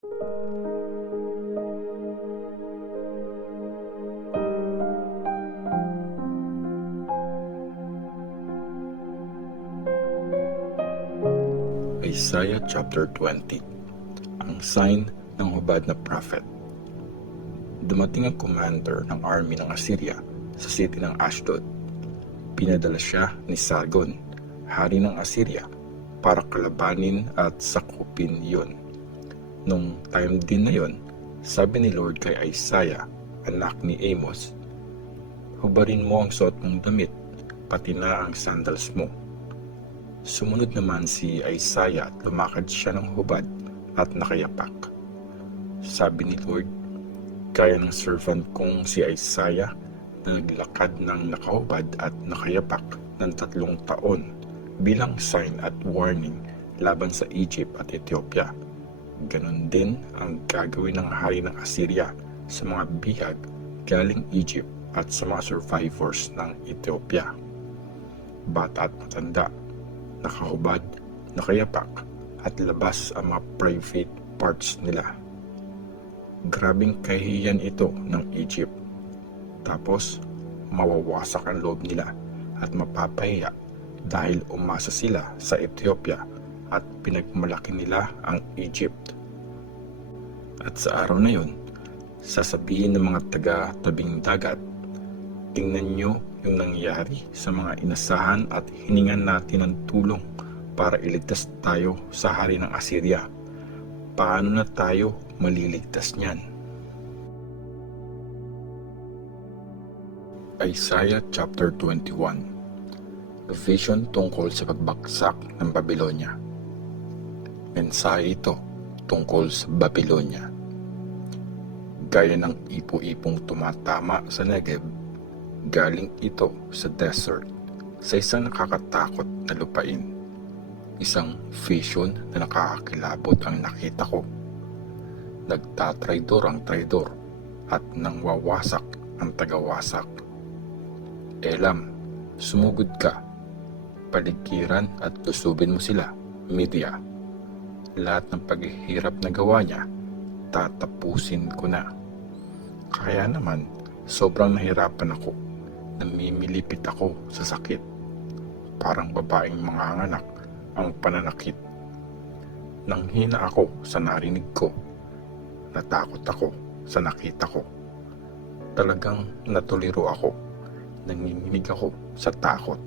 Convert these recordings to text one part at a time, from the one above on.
Isaiah chapter 20. Ang sign ng hubad na prophet. Dumating ang commander ng army ng Assyria sa city ng Ashdod. Pinadala siya ni Sargon, hari ng Assyria, para kalabanin at sakupin yun. Nung time din na yun, sabi ni Lord kay Isaiah, anak ni Amos, hubarin mo ang suot mong damit, pati na ang sandals mo. Sumunod naman si Isaiah at lumakad siya ng hubad at nakayapak. Sabi ni Lord, gaya ng servant kong si Isaiah na naglakad ng nakahubad at nakayapak ng 3 taon bilang sign at warning laban sa Egypt at Ethiopia. Ganon din ang gagawin ng hari ng Assyria sa mga bihag galing Egypt at sa mga survivors ng Ethiopia. Bata at matanda, nakahubad, nakayapak, at labas ang mga private parts nila. Grabing kahihiyan ito ng Egypt. Tapos, mawawasak ang loob nila at mapapahiya dahil umasa sila sa Ethiopia at pinagmalaki nila ang Egypt. At sa araw na yun, sasabihin ng mga taga-tabing dagat, tingnan nyo yung nangyari sa mga inasahan at hiningan natin ng tulong para iligtas tayo sa hari ng Assyria. Paano na tayo maliligtas niyan? Isaiah chapter 21. A vision tungkol sa pagbagsak ng Babylonia. Mensahe ito tungkol sa Babylonia. Gaya ng ipo-ipong tumatama sa Negev, galing ito sa desert, sa isang nakakatakot na lupain. Isang vision na nakakakilabot ang nakita ko. Nagtatraidor ang traidor at nangwawasak ang tagawasak. Elam, sumugod ka. Paligiran at lusubin mo sila, Media. Lahat ng paghihirap na gawa niya, tatapusin ko na. Kaya naman, sobrang nahirapan ako. Namimilipit ako sa sakit. Parang babaeng manganganak ang pananakit. Nanghina ako sa narinig ko. Natakot ako sa nakita ko. Talagang natuliro ako. Nanginginig ako sa takot.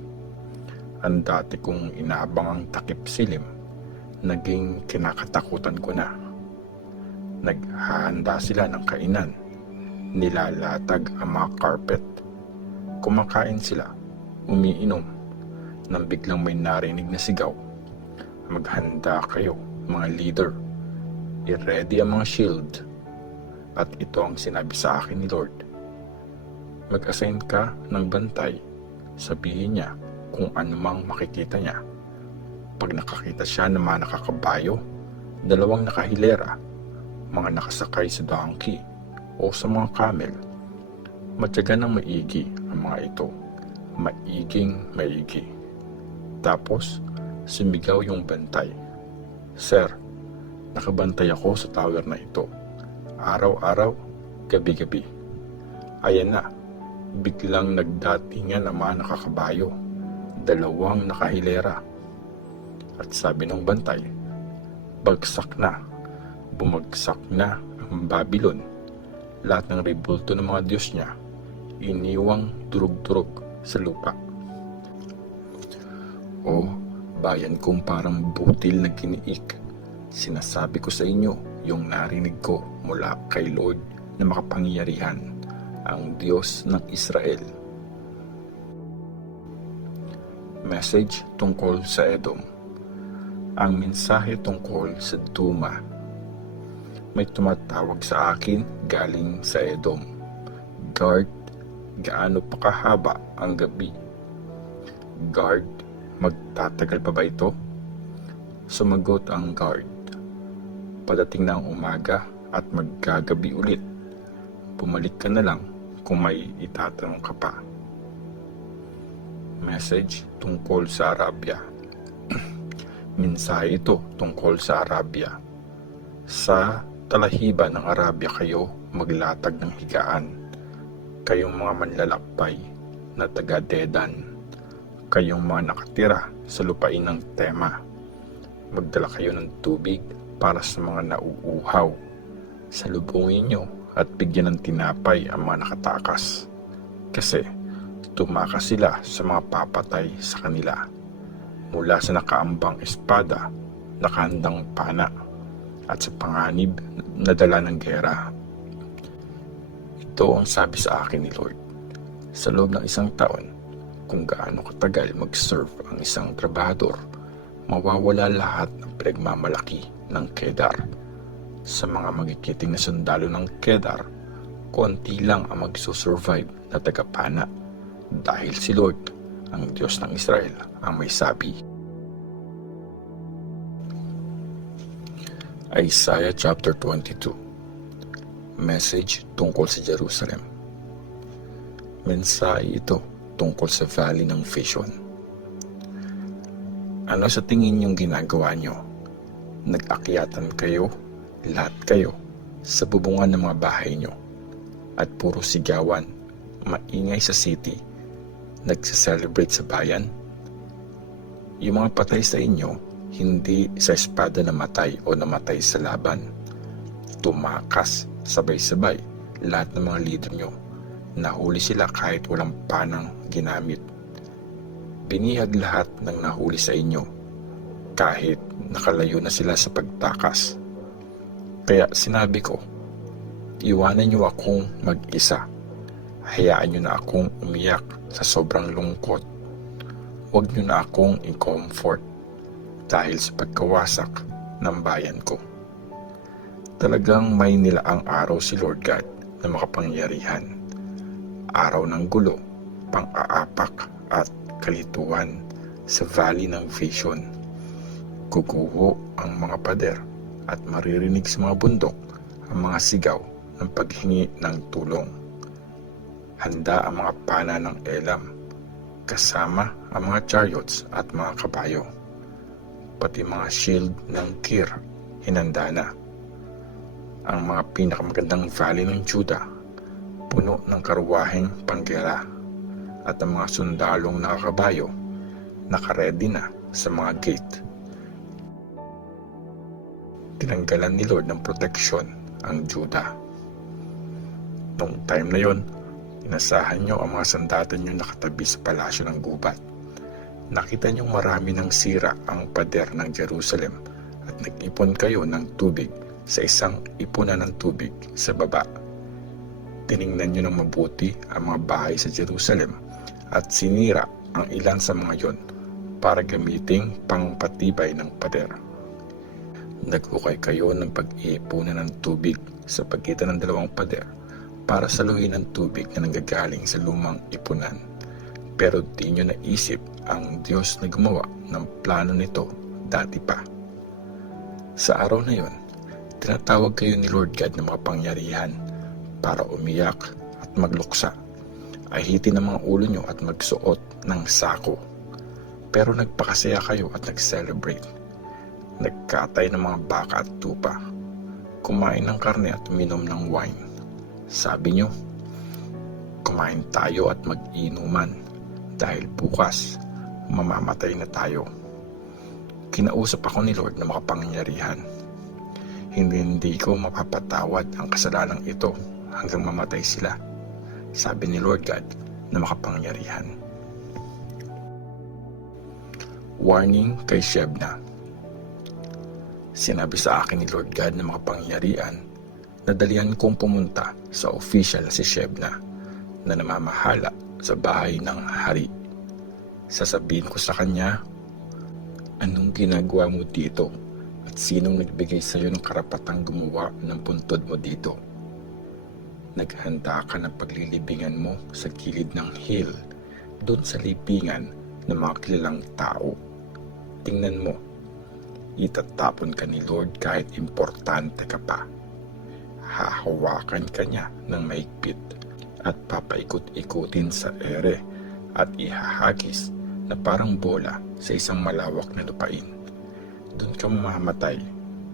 Ang dati kong inaabangang takip silim, naging kinakatakutan ko na. Naghahanda sila ng kainan. Nilalatag ang mga carpet. Kumakain sila, umiinom, nang biglang may narinig na sigaw. Maghanda kayo, mga leader. I-ready ang mga shield. At ito ang sinabi sa akin ni Lord. Mag-assign ka ng bantay. Sabihin niya kung anumang makikita niya. Pag nakakita siya ng mga nakakabayo, 2 nakahilera, mga nakasakay sa donkey o sa mga camel, matyaga ng maigi ang mga ito, maiging maigi. Tapos, sumigaw yung bantay, Sir, nakabantay ako sa tower na ito, araw-araw, gabi-gabi. Ayan na, biglang nagdatingan ang mga nakakabayo, 2 nakahilera. At sabi ng bantay, bagsak na, bumagsak na ang Babylon. Lahat ng rebulto ng mga Diyos niya, iniwang durug-durug sa lupa. O bayan kong parang butil na giniik, sinasabi ko sa inyo yung narinig ko mula kay Lord na makapangyarihan, ang Diyos ng Israel. Message tungkol sa Edom. Ang mensahe tungkol sa Duma. May tumatawag sa akin galing sa Edom. Guard, gaano pa kahaba ang gabi? Guard, magtatagal pa ba ito? Sumagot ang guard. Padating na ang umaga at maggagabi ulit. Bumalik ka na lang kung may itatanong ka pa. Message tungkol sa Arabia. Mensahe ito tungkol sa Arabia. Sa talahiban ng Arabia kayo maglatag ng higaan, kayong mga manlalakbay na taga-Dedan, kayong mga nakatira sa lupain ng Tema. Magdala kayo ng tubig para sa mga nauuhaw. Salubungin nyo at bigyan ng tinapay ang mga nakatakas. Kasi tumakas sila sa mga papatay sa kanila. Mula sa nakaambang espada, nakahandang pana, at sa panganib na dala ng gera. Ito ang sabi sa akin ni Lord. Sa loob ng 1 taon, kung gaano katagal mag-serve ang isang trabahador, mawawala lahat ng pinagmamalaki ng Kedar. Sa mga magigiting na sundalo ng Kedar, konti lang ang magsusurvive na tagapana dahil si Lord, ang Diyos ng Israel, ang may sabi. Isaiah chapter 22. Message tungkol sa Jerusalem. Mensahe ito tungkol sa Valley ng Vision. Ano sa tingin niyong ginagawa niyo? Nag-akyatan kayo, lahat kayo, sa bubungan ng mga bahay niyo, at puro sigawan, maingay sa city, nagse-celebrate sa bayan? Yung mga patay sa inyo, hindi sa espada namatay o namatay sa laban. Tumakas sabay-sabay lahat ng mga leader nyo. Nahuli sila kahit walang panang ginamit. Binihag lahat ng nahuli sa inyo kahit nakalayo na sila sa pagtakas. Kaya sinabi ko, iwanan nyo akong mag-isa. Hayaan nyo na akong umiyak sa sobrang lungkot. Huwag nyo na akong i-comfort dahil sa pagkawasak ng bayan ko. Talagang may nilaang araw si Lord God na makapangyarihan. Araw ng gulo, pang-aapak at kalituhan sa Valley ng Vision. Guguho ang mga pader at maririnig sa mga bundok ang mga sigaw ng paghingi ng tulong. Handa ang mga pana ng Elam, kasama ang mga chariots at mga kabayo. Pati mga shield ng Kir, hinanda na. Ang mga pinakamagandang valley ng Judah, puno ng karwaheng panggera, at ang mga sundalong nakakabayo, nakaredy na sa mga gate. Tinanggalan ni Lord ng proteksyon ang Judah. Noong time na yon, inasahan nyo ang mga sandata nyo nakatabi sa palasyo ng gubat. Nakita niyong marami ng sira ang pader ng Jerusalem at nag-ipon kayo ng tubig sa isang ipunan ng tubig sa baba. Tiningnan niyo ng mabuti ang mga bahay sa Jerusalem at sinira ang ilan sa mga yon para gamiting pangpatibay ng pader. Naghukay kayo ng pag-iipunan ng tubig sa pagitan ng dalawang pader para saluhin ang tubig na nanggagaling sa lumang ipunan. Pero di nyo naisip ang Diyos na gumawa ng plano nito dati pa. Sa araw na yon, tinatawag kayo ni Lord God na makapangyarihan para umiyak at magluksa. Ahitin ang mga ulo nyo at magsuot ng sako. Pero nagpakasaya kayo at nag-celebrate. Nagkatay ng mga baka at tupa. Kumain ng karne at uminom ng wine. Sabi nyo, kumain tayo at mag-inuman. Dahil bukas, mamamatay na tayo. Kinausap ako ni Lord na makapangyarihan. Hindi ko mapapatawad ang kasalanang ito hanggang mamatay sila. Sabi ni Lord God na makapangyarihan. Warning kay Shebna. Sinabi sa akin ni Lord God na makapangyarihan na dalihan kong pumunta sa official na si Shebna na namamahala sa bahay ng hari. Sasabihin ko sa kanya, anong ginagawa mo dito at sinong nagbigay sa iyo ng karapatang gumawa ng puntod mo dito? Naghanda ka ng paglilibingan mo sa gilid ng hill, doon sa libingan ng mga kilalang tao. Tingnan mo, itatapon ka ni Lord kahit importante ka pa. Hahawakan ka niya ng maigpit at papaikot-ikutin sa ere at ihahagis na parang bola sa isang malawak na lupain. Doon ka mamamatay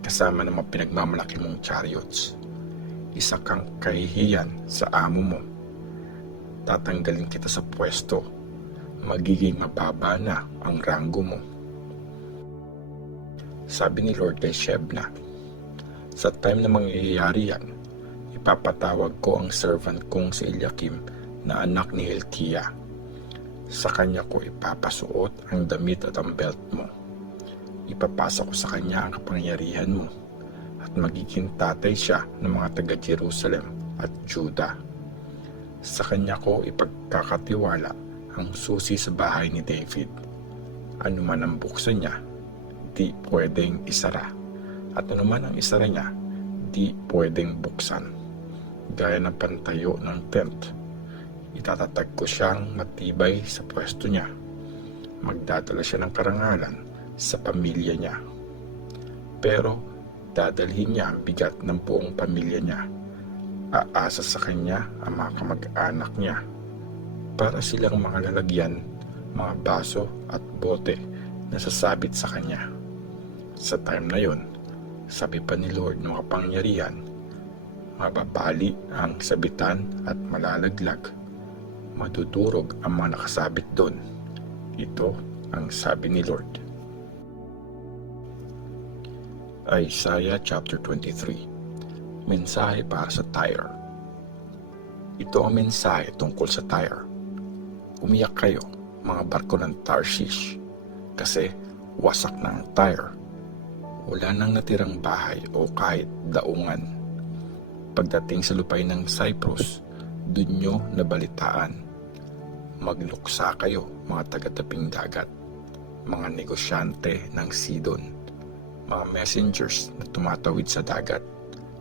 kasama ng mga pinagmamalaki mong chariots. Isa kang kahihiyan sa amo mo. Tatanggalin kita sa pwesto. Magiging mababa na ang ranggo mo. Sabi ni Lord kay Shebna, sa time na mangyayari yan, ipapatawag ko ang servant kong si Eliakim na anak ni Hilkiah. Sa kanya ko ipapasuot ang damit at ang belt mo. Ipapasa ko sa kanya ang kapangyarihan mo at magiging tatay siya ng mga taga-Jerusalem at Judah. Sa kanya ko ipagkakatiwala ang susi sa bahay ni David. Ano man ang buksan niya, di pwedeng isara. At ano man ang isara niya, di pwedeng buksan. Gaya ng pantayo ng tent, itatatag ko siyang matibay sa pwesto niya. Magdadala siya ng karangalan sa pamilya niya. Pero dadalhin niya ang bigat ng buong pamilya niya. Aasa sa kanya ang mga kamag-anak niya para silang mga lalagyan, mga baso at bote na sasabit sa kanya. Sa time na yon, sabi pa ni Lord ng kapangyarihan, mababali ang sabitan at malalaglag. Madudurog ang mga nakasabit doon. Ito ang sabi ni Lord. Isaiah chapter 23. Mensahe para sa Tyre. Ito ang mensahe tungkol sa Tyre. Umiyak kayo, mga barko ng Tarshish, kasi wasak na ang Tyre. Wala nang natirang bahay o kahit daungan. Pagdating sa lupay ng Cyprus, dun nyo nabalitaan. Magluksa kayo, mga taga-taping dagat, mga negosyante ng Sidon, mga messengers na tumatawid sa dagat,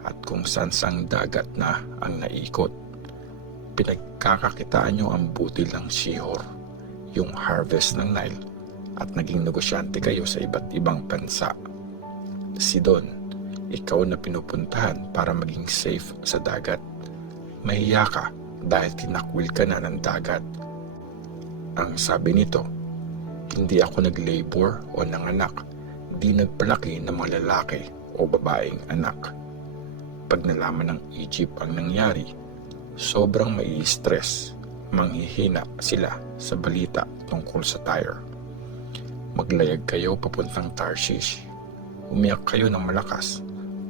at kung sansang dagat na ang naikot. Pinagkakakitaan nyo ang butil ng Shihor, yung harvest ng Nile, at naging negosyante kayo sa iba't ibang bansa. Sidon, ikaw na pinupuntahan para maging safe sa dagat. Mahiya ka dahil tinakwil ka na ng dagat. Ang sabi nito, hindi ako nag-labor o nanganak, di nagpalaki ng mga lalaki o babaeng anak. Pag nalaman ng Egypt ang nangyari, sobrang mai-stress, manghihina sila sa balita tungkol sa Tyre. Maglayag kayo papuntang Tarshish. Umiyak kayo ng malakas,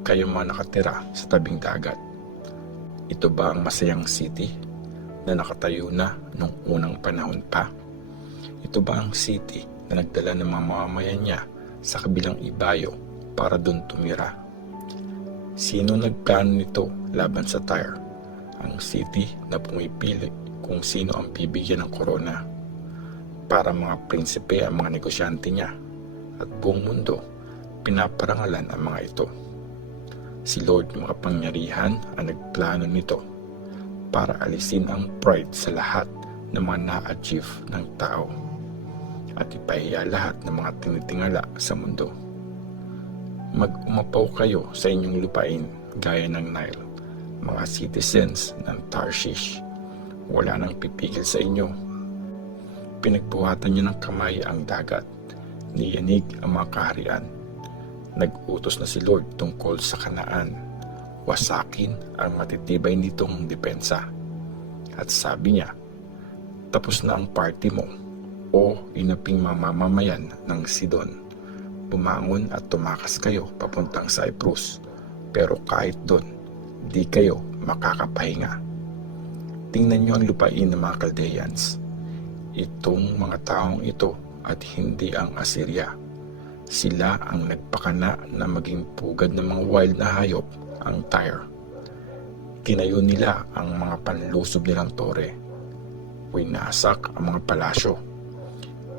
kayo mga nakatira sa tabing dagat. Ito ba ang masayang city na nakatayo na nung unang panahon pa? Ito ba ang city na nagdala ng mga mamamayan niya sa kabilang ibayo para doon tumira? Sino nagplano nito laban sa Tyre? Ang city na pumipili kung sino ang bibigyan ng korona. Para mga prinsipe ang mga negosyante niya at buong mundo pinaparangalan ang mga ito. Si Lord ng makapangyarihan ang nagplano nito para alisin ang pride sa lahat ng mga na-achieve ng tao at ipahiya lahat ng mga tinitingala sa mundo. Mag-umapaw kayo sa inyong lupain gaya ng Nile, mga citizens ng Tarshish. Wala nang pipigil sa inyo. Pinagbuhatan niyo ng kamay ang dagat, niyanig ang mga kaharian. Nag-utos na si Lord tungkol sa Kanaan. Wasakin ang matitibay nitong depensa. At sabi niya, tapos na ang party mo, o inaping mamamayan ng Sidon. Bumangon at tumakas kayo papuntang Cyprus. Pero kahit doon, di kayo makakapahinga. Tingnan niyo ang lupain ng mga Chaldeans. Itong mga taong ito at hindi ang Assyria. Sila ang nagpakana na maging pugad ng mga wild na hayop, ang Tyre. Tinayo nila ang mga panlusob nilang tore. Winasak ang mga palasyo.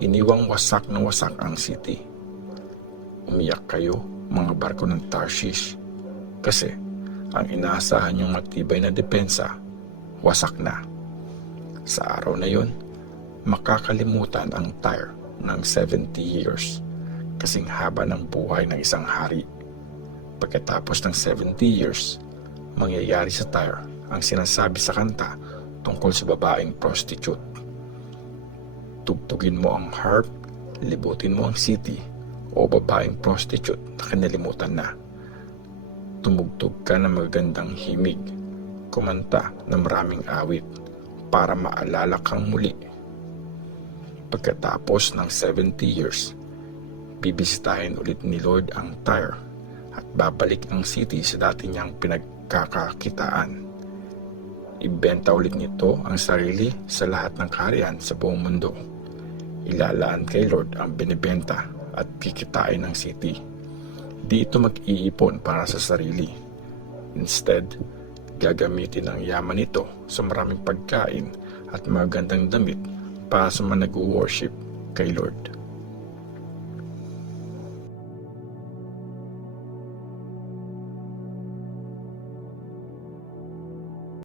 Iniwang wasak na wasak ang city. Umiyak kayo, mga barko ng Tarshish, kasi ang inaasahan niyong matibay na depensa, wasak na. Sa araw na yon, makakalimutan ang Tyre ng 70 years, kasing haba ng buhay ng isang hari. Pagkatapos ng 70 years, mangyayari sa Tyre ang sinasabi sa kanta tungkol sa babaeng prostitute. Tugtugin mo ang harp, libutin mo ang city, o babaeng prostitute na kinalimutan na. tumugtog ka ng magagandang himig, kumanta ng maraming awit para maalala kang muli. Pagkatapos ng 70 years, bibisitahin ulit ni Lord ang Tyre at babalik ang city sa dati niyang pinagkakakitaan. Ibenta ulit nito ang sarili sa lahat ng kaharian sa buong mundo. Ilalaan kay Lord ang binibenta at kikitain ng city. Di ito mag-iipon para sa sarili. Instead, gagamitin ang yaman nito sa maraming pagkain at magandang damit para sa mga nag-worship kay Lord.